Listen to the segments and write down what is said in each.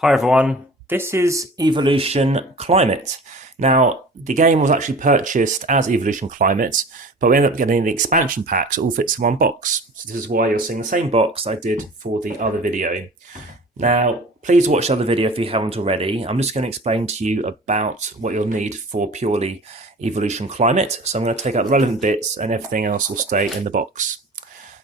Hi everyone, this is Evolution Climate. Now, the game was actually purchased as Evolution Climate, but we ended up getting the expansion packs. It all fits in one box. So this is why you're seeing the same box I did for the other video. Now, please watch the other video if you haven't already. I'm just going to explain to you about what you'll need for purely Evolution Climate. So I'm going to take out the relevant bits and everything else will stay in the box.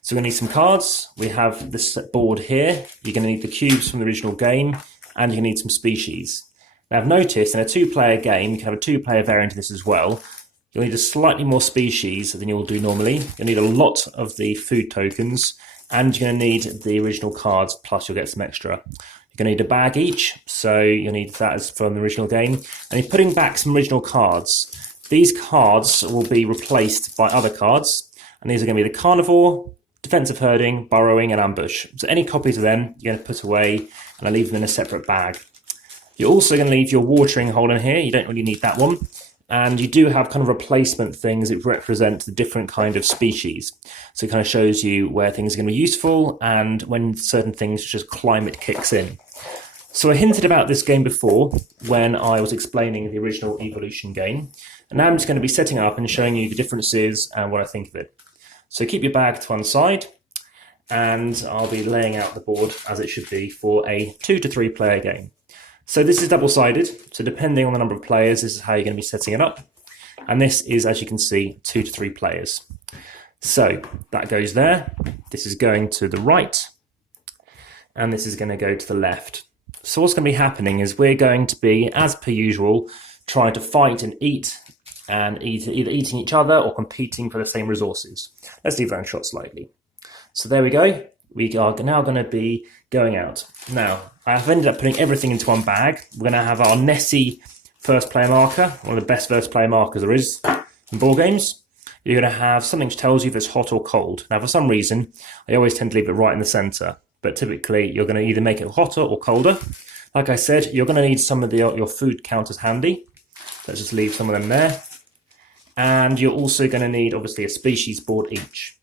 So we're going to need some cards. We have this board here. You're going to need the cubes from the original game, and you're going to need some species. Now I've noticed in a two-player game, you can have a two-player variant of this as well. You'll need a slightly more species than you'll do normally. You'll need a lot of the food tokens, and you're going to need the original cards, plus you'll get some extra. You're going to need a bag each, so you'll need that as from the original game. And you're putting back some original cards. These cards will be replaced by other cards, and these are going to be the Carnivore, Defensive Herding, Burrowing, and Ambush. So any copies of them you're going to put away, and I leave them in a separate bag. You're also going to leave your watering hole in here. You don't really need that one. And you do have kind of replacement things that represent the different kind of species. So it kind of shows you where things are going to be useful and when certain things such as climate kicks in. So I hinted about this game before when I was explaining the original Evolution game. And now I'm just going to be setting up and showing you the differences and what I think of it. So keep your bag to one side, and I'll be laying out the board as it should be for a 2 to 3 player game. So this is double-sided, so depending on the number of players, this is how you're going to be setting it up. And this is, as you can see, 2 to 3 players. So that goes there, this is going to the right, and this is going to go to the left. So what's going to be happening is we're going to be, as per usual, trying to fight and eat, and either eating each other or competing for the same resources. Let's leave that in shot slightly. So there we go. We are now going to be going out. Now, I've ended up putting everything into one bag. We're going to have our Nessie first player marker, one of the best first player markers there is in board games. You're going to have something which tells you if it's hot or cold. Now, for some reason, I always tend to leave it right in the center, but typically you're going to either make it hotter or colder. Like I said, you're going to need some of your food counters handy. Let's just leave some of them there. And you're also going to need, obviously, a species board each.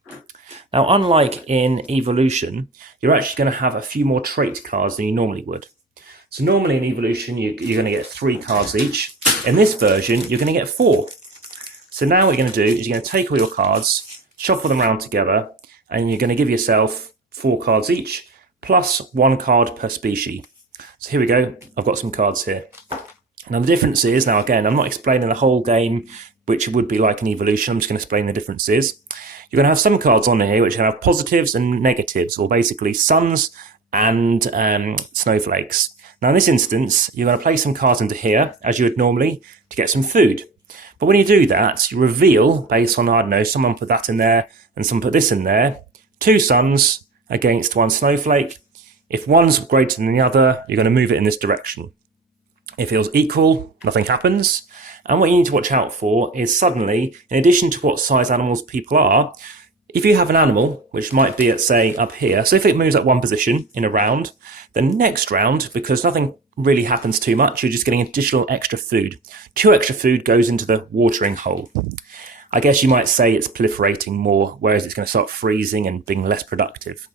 Now, unlike in Evolution, you're actually going to have a few more trait cards than you normally would. So normally in Evolution, you're going to get 3 cards each. In this version, you're going to get 4. So now what you're going to do is you're going to take all your cards, shuffle them around together, and you're going to give yourself 4 cards each, plus 1 card per species. So here we go. I've got some cards here. Now the difference is, now again, I'm not explaining the whole game, which would be like an Evolution. I'm just going to explain the differences. You're going to have some cards on here which have positives and negatives, or basically suns and snowflakes. Now in this instance, you're going to place some cards into here, as you would normally, to get some food. But when you do that, you reveal, based on, I don't know, someone put that in there and someone put this in there, 2 suns against 1 snowflake. If one's greater than the other, you're going to move it in this direction. If it feels equal, nothing happens. And what you need to watch out for is suddenly, in addition to what size animals people are, if you have an animal, which might be at, say, up here, so if it moves up 1 position in a round, the next round, because nothing really happens too much, you're just getting additional extra food. 2 extra food goes into the watering hole. I guess you might say it's proliferating more, whereas it's going to start freezing and being less productive.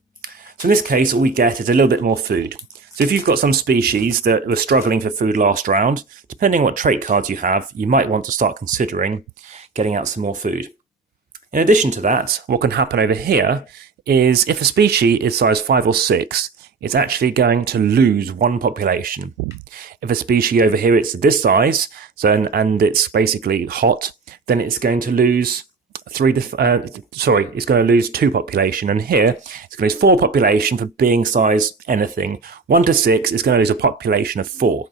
So in this case, all we get is a little bit more food. So if you've got some species that were struggling for food last round, depending on what trait cards you have, you might want to start considering getting out some more food. In addition to that, what can happen over here is if a species is size 5 or 6, it's actually going to lose 1 population. If a species over here it's this size, and it's basically hot, then it's going to lose it's going to lose 2 population, and here it's going to lose 4 population for being size anything. 1 to 6 is going to lose a population of 4.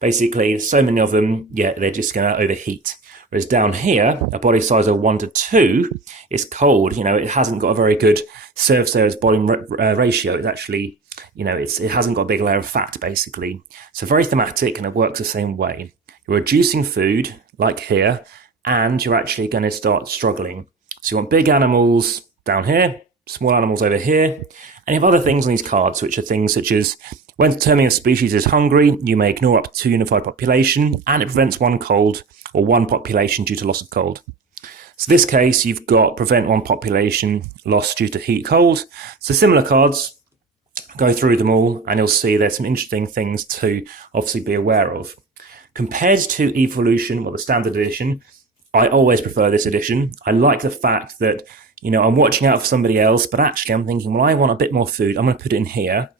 Basically, so many of them, they're just going to overheat. Whereas down here, a body size of 1 to 2 is cold. It hasn't got a very good surface area to volume ratio. It's actually, it hasn't got a big layer of fat, basically. So very thematic, and it works the same way. You're reducing food, like here, and you're actually going to start struggling. So you want big animals down here, small animals over here, and you have other things on these cards, which are things such as when determining a species is hungry, you may ignore up to 2 unified population, and it prevents 1 cold or 1 population due to loss of cold. So this case, you've got prevent 1 population loss due to heat cold. So similar cards, go through them all and you'll see there's some interesting things to obviously be aware of. Compared to Evolution, well, the standard edition, I always prefer this edition. I like the fact that, you know, I'm watching out for somebody else, but actually I'm thinking, well, I want a bit more food. I'm going to put it in here.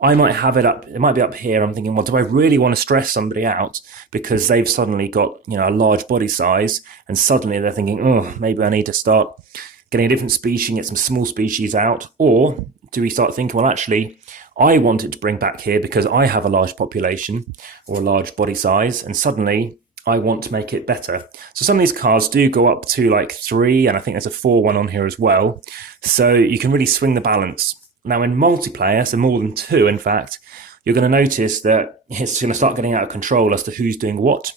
I might have it up, it might be up here. I'm thinking, well, do I really want to stress somebody out because they've suddenly got, you know, a large body size, and suddenly they're thinking, oh, maybe I need to start getting a different species, get some small species out? Or do we start thinking, well, actually, I want it to bring back here because I have a large population or a large body size, and suddenly I want to make it better. So some of these cards do go up to like 3, and I think there's a 4 one on here as well. So you can really swing the balance. Now in multiplayer, so more than 2 in fact, you're going to notice that it's going to start getting out of control as to who's doing what.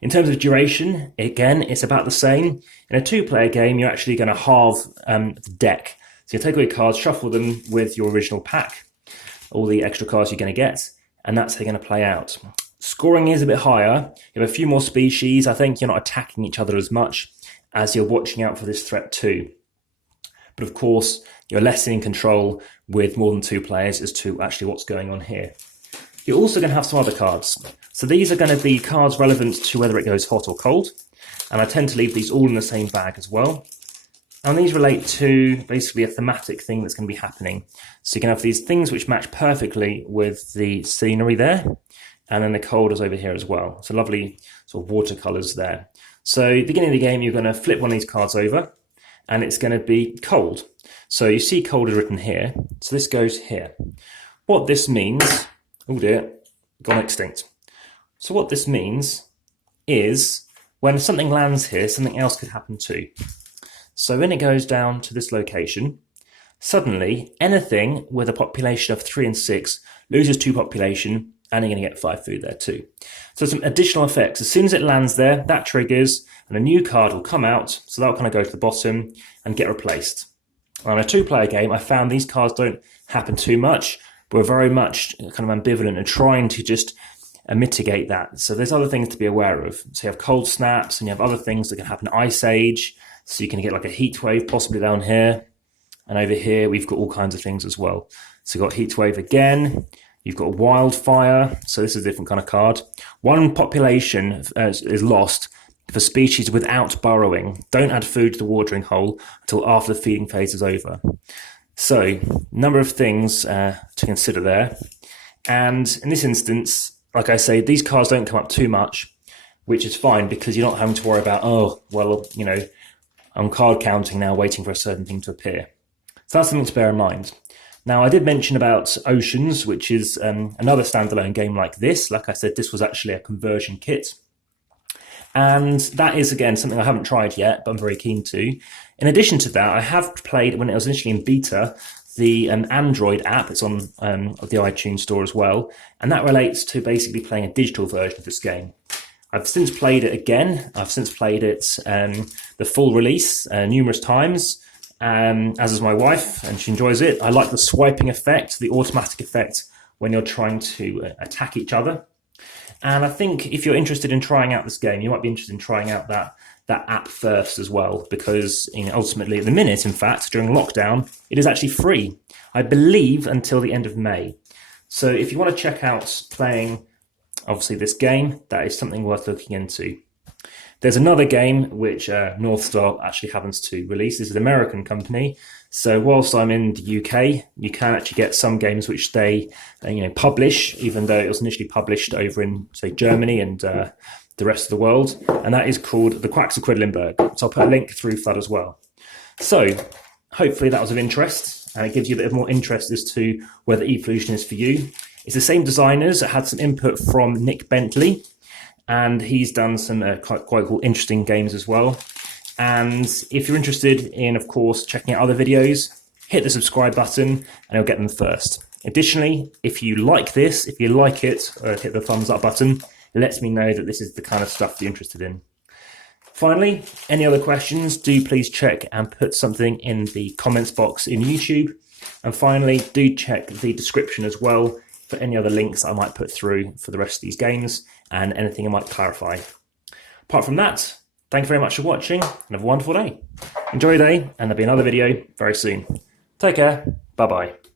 In terms of duration, again, it's about the same. In a 2-player game, you're actually going to halve the deck. So you take away cards, shuffle them with your original pack, all the extra cards you're going to get, and that's how you're going to play out. Scoring is a bit higher. You have a few more species. I think you're not attacking each other as much as you're watching out for this threat too. But of course, you're less in control with more than 2 players as to actually what's going on here. You're also going to have some other cards. So these are going to be cards relevant to whether it goes hot or cold. And I tend to leave these all in the same bag as well. And these relate to basically a thematic thing that's going to be happening. So you can have these things which match perfectly with the scenery there. And then the cold is over here as well. So lovely sort of watercolors there. So at the beginning of the game, you're going to flip one of these cards over, and it's going to be cold. So you see cold is written here. So this goes here. What this means, oh dear, gone extinct. So what this means is when something lands here, something else could happen too. So when it goes down to this location, suddenly anything with a population of 3 and 6 loses 2 population, and you're going to get 5 food there too. So some additional effects. As soon as it lands there, that triggers, and a new card will come out, so that'll kind of go to the bottom and get replaced. On a 2-player game, I found these cards don't happen too much. We're very much kind of ambivalent and trying to just mitigate that. So there's other things to be aware of. So you have cold snaps, and you have other things that can happen. Ice age, so you can get like a heat wave possibly down here. And over here, we've got all kinds of things as well. So you've got heat wave again. You've got wildfire, so this is a different kind of card. 1 population is lost for species without burrowing. Don't add food to the watering hole until after the feeding phase is over. So, number of things to consider there. And in this instance, like I say, these cards don't come up too much, which is fine because you're not having to worry about, oh, well, you know, I'm card counting now, waiting for a certain thing to appear. So that's something to bear in mind. Now, I did mention about Oceans, which is another standalone game like this. Like I said, this was actually a conversion kit. And that is, again, something I haven't tried yet, but I'm very keen to. In addition to that, I have played, when it was initially in beta, the Android app. It's on the iTunes store as well. And that relates to basically playing a digital version of this game. I've since played it again. I've since played it, the full release, numerous times. As is my wife, and she enjoys it. I like the swiping effect, the automatic effect when you're trying to attack each other. And I think if you're interested in trying out this game, you might be interested in trying out that app first as well, because ultimately at the minute, in fact, during lockdown, it is actually free, I believe, until the end of May. So if you want to check out playing, obviously, this game, that is something worth looking into. There's another game which North Star actually happens to release. This is an American company. So whilst I'm in the UK, you can actually get some games which they publish, even though it was initially published over in, say, Germany and the rest of the world. And that is called The Quacks of Quedlinburg. So I'll put a link through that as well. So hopefully that was of interest, and it gives you a bit of more interest as to whether Evolution is for you. It's the same designers. It had some input from Nick Bentley, and he's done some quite cool, interesting games as well. And if you're interested in, of course, checking out other videos, hit the subscribe button and you'll get them first. Additionally, if you like this, if you like it, hit the thumbs up button. It lets me know that this is the kind of stuff you're interested in. Finally, any other questions, do please check and put something in the comments box in YouTube. And finally, do check the description as well for any other links I might put through for the rest of these games and anything I might clarify. Apart from that, thank you very much for watching and have a wonderful day. Enjoy your day, and there'll be another video very soon. Take care. Bye-bye.